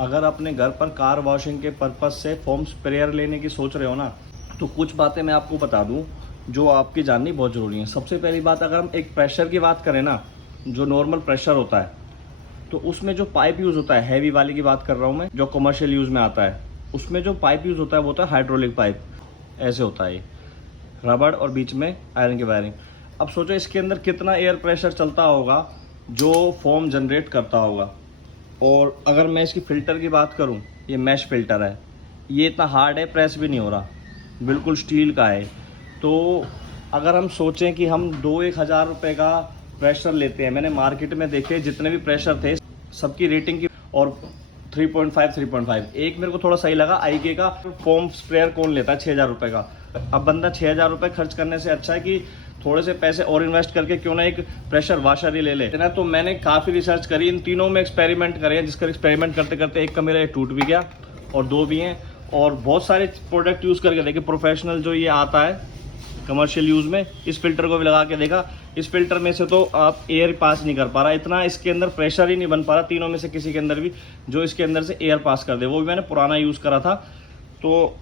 अगर अपने घर पर कार वॉशिंग के पर्पज़ से फोम स्प्रेयर लेने की सोच रहे हो ना, तो कुछ बातें मैं आपको बता दूं जो आपकी जाननी बहुत ज़रूरी है। सबसे पहली बात, अगर हम एक प्रेशर की बात करें ना, जो नॉर्मल प्रेशर होता है, तो उसमें जो पाइप यूज़ होता है, हैवी वाली की बात कर रहा हूँ मैं, जो कमर्शियल यूज़ में आता है, उसमें जो पाइप यूज़ होता है वो होता है हाइड्रोलिक पाइप। ऐसे होता है ये, रबड़ और बीच में आयरन की वायरिंग। अब सोचो इसके अंदर कितना एयर प्रेशर चलता होगा जो फोम जनरेट करता होगा। और अगर मैं इसकी फ़िल्टर की बात करूं, ये मैश फ़िल्टर है, ये इतना हार्ड है, प्रेस भी नहीं हो रहा, बिल्कुल स्टील का है। तो अगर हम सोचें कि हम 2-1 हज़ार रुपये का प्रेशर लेते हैं, मैंने मार्केट में देखे जितने भी प्रेशर थे सबकी रेटिंग की, और 3.5 एक मेरे को थोड़ा सही लगा, आईके का फोम स्प्रेयर कौन लेता है 6,000 रुपये का। अब बंदा 6,000 रुपये खर्च करने से अच्छा है कि थोड़े से पैसे और इन्वेस्ट करके क्यों ना एक प्रेशर वाशर ही ले ले ना। तो मैंने काफ़ी रिसर्च करी, इन तीनों में एक्सपेरिमेंट करे हैं, जिसका एक्सपेरिमेंट करते करते एक का मेरा ये टूट भी गया और 2 भी हैं। और बहुत सारे प्रोडक्ट यूज़ करके देखे, प्रोफेशनल जो ये आता है कमर्शियल यूज़ में, इस फिल्टर को भी लगा के देखा। इस फिल्टर में से तो आप एयर पास नहीं कर पा रहा, इतना इसके अंदर प्रेशर ही नहीं बन पा रहा तीनों में से किसी के अंदर भी, जो इसके अंदर से एयर पास कर दे। वो भी मैंने पुराना यूज़ करा था, तो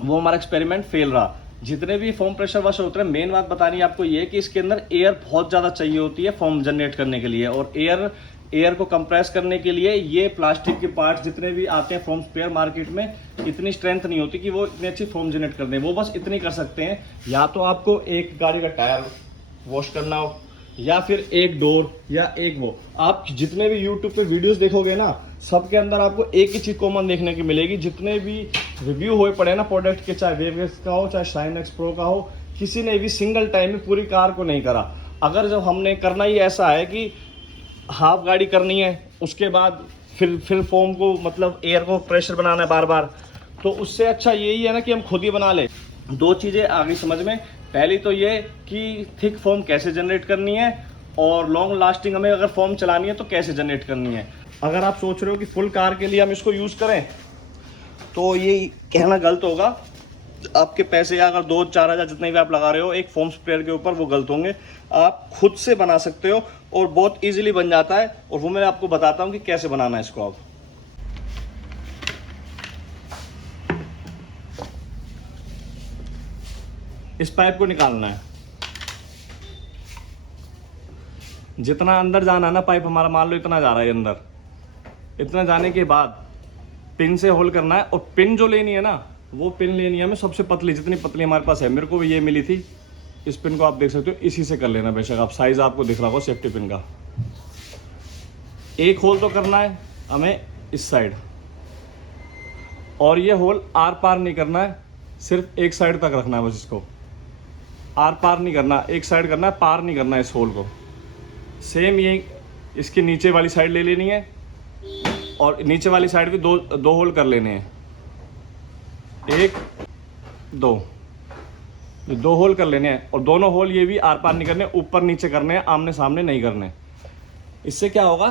वो हमारा एक्सपेरिमेंट फेल रहा। जितने भी फोम प्रेशर वॉशर होते हैं, मेन बात बतानी है आपको ये कि इसके अंदर एयर बहुत ज़्यादा चाहिए होती है फोम जनरेट करने के लिए। और एयर को कंप्रेस करने के लिए ये प्लास्टिक के पार्ट्स जितने भी आते हैं फोम स्पेयर मार्केट में, इतनी स्ट्रेंथ नहीं होती कि वो इतनी अच्छी फोम जनरेट कर दें। वो बस इतनी कर सकते हैं, या तो आपको एक गाड़ी का टायर वॉश करना हो, या फिर एक डोर, या एक वो। आप जितने भी यूट्यूब पे वीडियोस देखोगे ना, सबके अंदर आपको एक ही चीज़ कॉमन देखने की मिलेगी। जितने भी रिव्यू हुए पड़े ना प्रोडक्ट के, चाहे वेवएक्स का हो चाहे शाइन एक्स प्रो का हो, किसी ने भी सिंगल टाइम में पूरी कार को नहीं करा। अगर जब हमने करना ही ऐसा है कि हाफ गाड़ी करनी है, उसके बाद फिर फोम को मतलब एयर को प्रेशर बनाना है बार बार, तो उससे अच्छा यही है ना कि हम खुद ही बना ले। 2 चीज़ें आ गई समझ में। पहली तो ये कि थिक फोम कैसे जनरेट करनी है, और लॉन्ग लास्टिंग हमें अगर फोम चलानी है तो कैसे जनरेट करनी है। अगर आप सोच रहे हो कि फुल कार के लिए हम इसको यूज़ करें, तो ये कहना गलत होगा। आपके पैसे अगर 2-4 हज़ार जितने भी आप लगा रहे हो एक फोम स्प्रेयर के ऊपर, वो गलत होंगे। आप खुद से बना सकते हो और बहुत इजीली बन जाता है, और वो मैं आपको बताता हूँ कि कैसे बनाना है इसको। आप इस पाइप को निकालना है, जितना अंदर जाना है ना पाइप हमारा, मान लो इतना जा रहा है अंदर, इतना जाने के बाद पिन से होल करना है। और पिन जो लेनी है ना, वो पिन लेनी है हमें सबसे पतली, जितनी पतली हमारे पास है। मेरे को भी ये मिली थी, इस पिन को आप देख सकते हो, इसी से कर लेना। बेशक आप साइज आपको दिख रहा हो सेफ्टी पिन का। एक होल तो करना है हमें इस साइड, और ये होल आर पार नहीं करना है, सिर्फ एक साइड तक रखना है बस। इसको आर पार नहीं करना, एक साइड करना है, पार नहीं करना है इस होल को। सेम ये इसकी नीचे वाली साइड ले लेनी है, और नीचे वाली साइड भी दो होल कर लेने हैं, 1 2, ये 2 होल कर लेने हैं। और दोनों होल ये भी आर पार नहीं करने, ऊपर नीचे करने हैं, आमने सामने नहीं करने। इससे क्या होगा,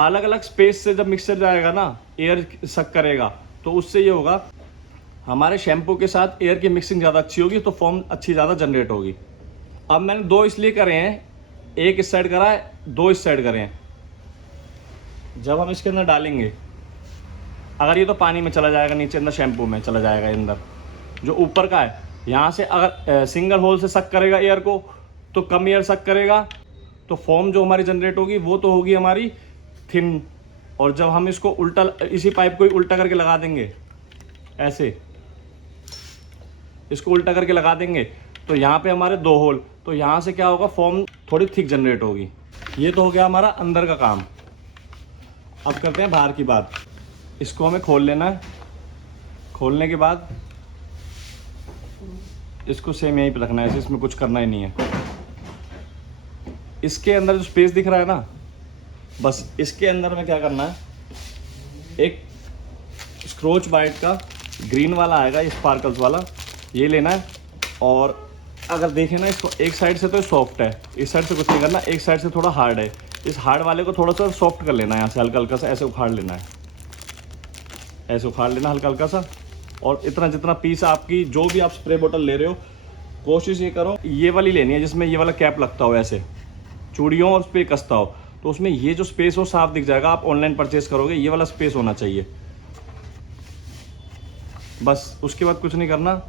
अलग अलग स्पेस से जब मिक्सचर जाएगा ना, एयर सक करेगा, तो उससे ये होगा हमारे शैम्पू के साथ एयर की मिक्सिंग ज़्यादा अच्छी होगी, तो फोम अच्छी ज़्यादा जनरेट होगी। अब मैंने 2 इसलिए करे हैं, एक इस साइड करा है, 2 इस साइड करे हैं। जब हम इसके अंदर डालेंगे, अगर ये तो पानी में चला जाएगा, नीचे अंदर शैम्पू में चला जाएगा अंदर, जो ऊपर का है यहाँ से अगर सिंगल होल से सक करेगा एयर को, तो कम एयर सक करेगा, तो फोम जो हमारी जनरेट होगी वो तो होगी हमारी थिन। और जब हम इसको उल्टा, इसी पाइप को ही उल्टा करके लगा देंगे, ऐसे इसको उल्टा करके लगा देंगे, तो यहाँ पे हमारे 2 होल, तो यहाँ से क्या होगा, फोम थोड़ी थिक जनरेट होगी। ये तो हो गया हमारा अंदर का काम। अब करते हैं बाहर की बात। इसको हमें खोल लेना है, खोलने के बाद इसको सेम यहीं पे रखना है, इसमें कुछ करना ही नहीं है। इसके अंदर जो स्पेस दिख रहा है ना, बस इसके अंदर में क्या करना है, एक स्क्रोच बाइट का ग्रीन वाला आएगा, स्पार्कल्स वाला, ये लेना है। और अगर देखें ना, इसको एक साइड से तो सॉफ्ट है, इस साइड से कुछ नहीं करना, एक साइड से थोड़ा हार्ड है। इस हार्ड वाले को थोड़ा सा सॉफ्ट कर लेना है, यहाँ से हल्का हल्का सा ऐसे उखाड़ लेना है, ऐसे उखाड़ लेना हल्का हल्का सा। और इतना जितना पीस आपकी, जो भी आप स्प्रे बोतल ले रहे हो, कोशिश ये करो ये वाली लेनी है जिसमें ये वाला कैप लगता हो, ऐसे चूड़ियों और उस पर कसता हो। तो उसमें ये जो स्पेस हो साफ दिख जाएगा। आप ऑनलाइन परचेस करोगे ये वाला स्पेस होना चाहिए, बस। उसके बाद कुछ नहीं करना,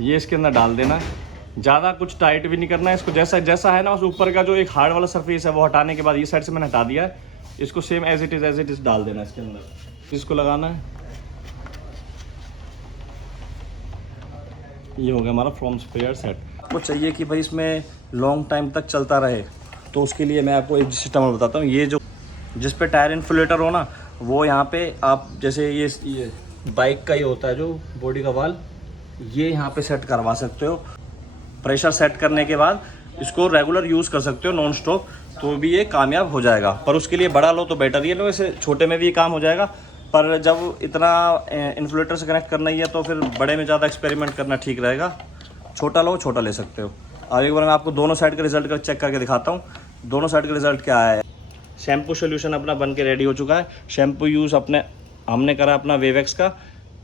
ये इसके अंदर डाल देना है। ज़्यादा कुछ टाइट भी नहीं करना है इसको, जैसा जैसा है ना उस ऊपर का जो एक हार्ड वाला सरफेस है वो हटाने के बाद ये साइड से मैंने हटा दिया है, इसको सेम एज इट इज़ डाल देना इसके अंदर। इसको लगाना है, ये हो गया हमारा फोम स्प्रेयर सेट। आपको चाहिए कि भाई इसमें लॉन्ग टाइम तक चलता रहे, तो उसके लिए मैं आपको एक सिस्टम और बताता हूँ। ये जो जिस पे टायर इन्फ्लेटर हो ना, वो यहाँ पे आप जैसे ये बाइक का ही होता है जो बॉडी का वाल, ये यहाँ पे सेट करवा सकते हो। प्रेशर सेट करने के बाद इसको रेगुलर यूज़ कर सकते हो नॉन स्टॉप, तो भी ये कामयाब हो जाएगा। पर उसके लिए बड़ा लो तो बेटर, ये लो इसे छोटे में भी ये काम हो जाएगा, पर जब इतना इन्फ्लेटर से कनेक्ट करना ही है तो फिर बड़े में ज़्यादा एक्सपेरिमेंट करना ठीक रहेगा। छोटा लो, छोटा ले सकते हो। अब एक बार मैं आपको दोनों साइड का रिजल्ट कर चेक करके दिखाता हूँ, दोनों साइड का रिजल्ट क्या है। शैम्पू सोल्यूशन अपना बन के रेडी हो चुका है। शैम्पू यूज़ हमने करा अपना वेवेक्स का।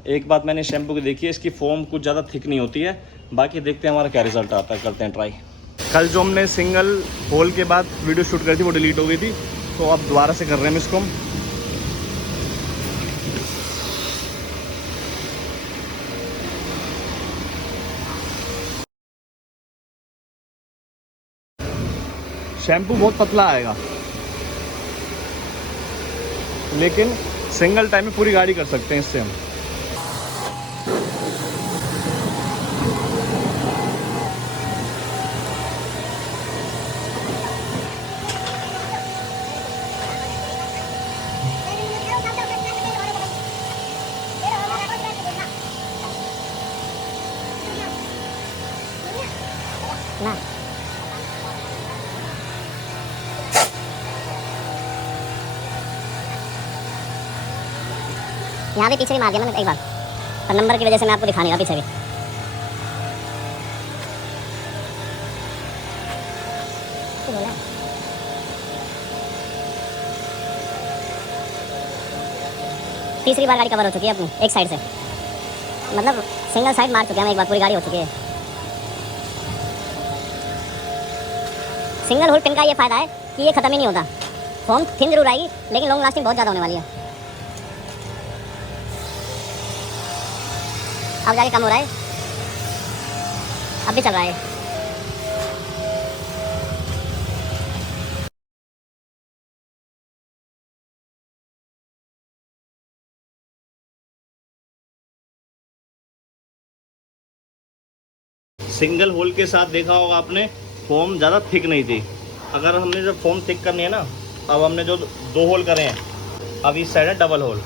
एक बात मैंने शैम्पू की देखी है, इसकी फोम कुछ ज़्यादा थिक नहीं होती है। बाकी देखते हैं हमारा क्या रिजल्ट आता है, करते हैं ट्राई। कल जो हमने सिंगल होल के बाद वीडियो शूट करी थी वो डिलीट हो गई थी, तो अब दोबारा से कर रहे हैं इसको हम। शैम्पू बहुत पतला आएगा, लेकिन सिंगल टाइम में पूरी गाड़ी कर सकते हैं इससे हम। यहाँ भी पीछे भी मार दिया मैंने एक बार, पर नंबर की वजह से मैं आपको दिखा नहीं रहा पीछे भी। तीसरी बार गाड़ी कवर हो चुकी है अपनी एक साइड से, मतलब सिंगल साइड मार चुके हैं हम एक बार, पूरी गाड़ी हो चुकी है। सिंगल होल पिन का ये फ़ायदा है कि ये ख़त्म ही नहीं होता। फोम थिन जरूर आएगी लेकिन लॉन्ग लास्टिंग बहुत ज़्यादा होने वाली है। अब जाके कम हो रहा है, अब भी चल रहा है। सिंगल होल के साथ देखा होगा आपने, फोम ज़्यादा थिक नहीं थी। अगर हमने जब फोम थिक करनी है ना, अब हमने जो 2 होल करे हैं, अब इस साइड है डबल होल,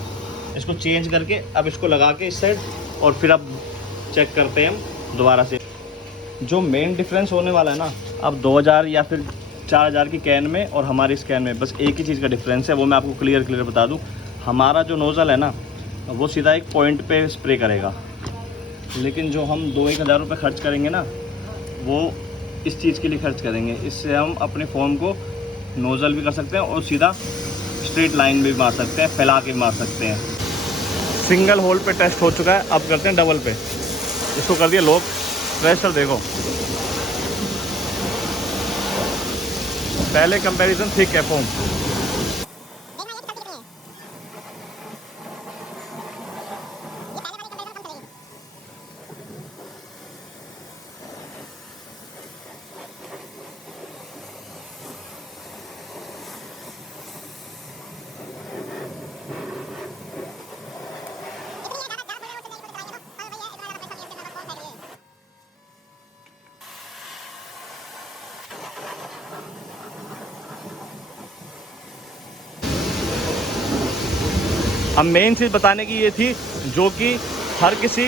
इसको चेंज करके अब इसको लगा के इस साइड, और फिर अब चेक करते हैं हम दोबारा से। जो मेन डिफरेंस होने वाला है ना, अब 2000 या फिर 4000 की कैन में और हमारी इस कैन में बस एक ही चीज़ का डिफरेंस है, वो मैं आपको क्लियर बता दूँ। हमारा जो नोज़ल है ना, वो सीधा एक पॉइंट पे स्प्रे करेगा, लेकिन जो हम 2-1 हज़ार रुपये खर्च करेंगे ना, वो इस चीज़ के लिए खर्च करेंगे। इससे हम अपने फोम को नोज़ल भी कर सकते हैं और सीधा स्ट्रेट लाइन भी मार सकते हैं, फैला के मार सकते हैं। सिंगल होल पे टेस्ट हो चुका है, अब करते हैं डबल पे। इसको कर दिया लॉक, प्रेशर देखो, पहले कंपैरिजन थिक है फोम। अब मेन चीज़ बताने की ये थी, जो कि हर किसी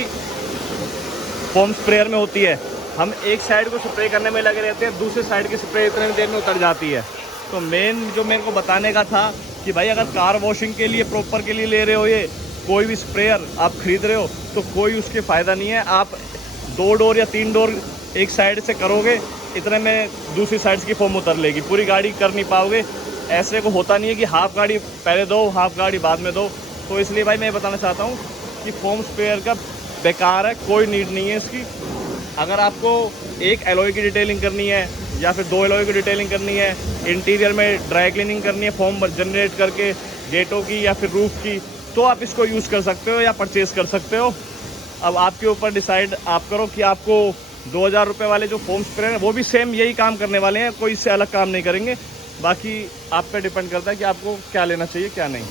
फोम स्प्रेयर में होती है। हम एक साइड को स्प्रे करने में लगे रहते हैं, दूसरे साइड की स्प्रे इतने देर में उतर जाती है। तो मेन जो मेरे को बताने का था कि भाई अगर कार वॉशिंग के लिए प्रॉपर के लिए ले रहे हो, ये कोई भी स्प्रेयर आप खरीद रहे हो, तो कोई उसके फ़ायदा नहीं है। आप 2 डोर या 3 डोर एक साइड से करोगे, इतने में दूसरी साइड की फोम उतर लेगी, पूरी गाड़ी कर नहीं पाओगे। ऐसे को होता नहीं है कि हाफ गाड़ी पहले दो, हाफ गाड़ी बाद में दो। तो इसलिए भाई मैं बताना चाहता हूँ कि फोम स्प्रेयर का बेकार है, कोई नीड नहीं है इसकी। अगर आपको एक एलॉय की डिटेलिंग करनी है या फिर 2 एलॉय की डिटेलिंग करनी है, इंटीरियर में ड्राई क्लीनिंग करनी है फॉर्म जनरेट करके गेटों की या फिर रूफ की, तो आप इसको यूज़ कर सकते हो या परचेज़ कर सकते हो। अब आपके ऊपर डिसाइड आप करो कि आपको 2000 रुपये वाले जो फोम स्प्रे हैं वो भी सेम यही काम करने वाले हैं, कोई इससे अलग काम नहीं करेंगे। बाकी आप पे डिपेंड करता है कि आपको क्या लेना चाहिए क्या नहीं।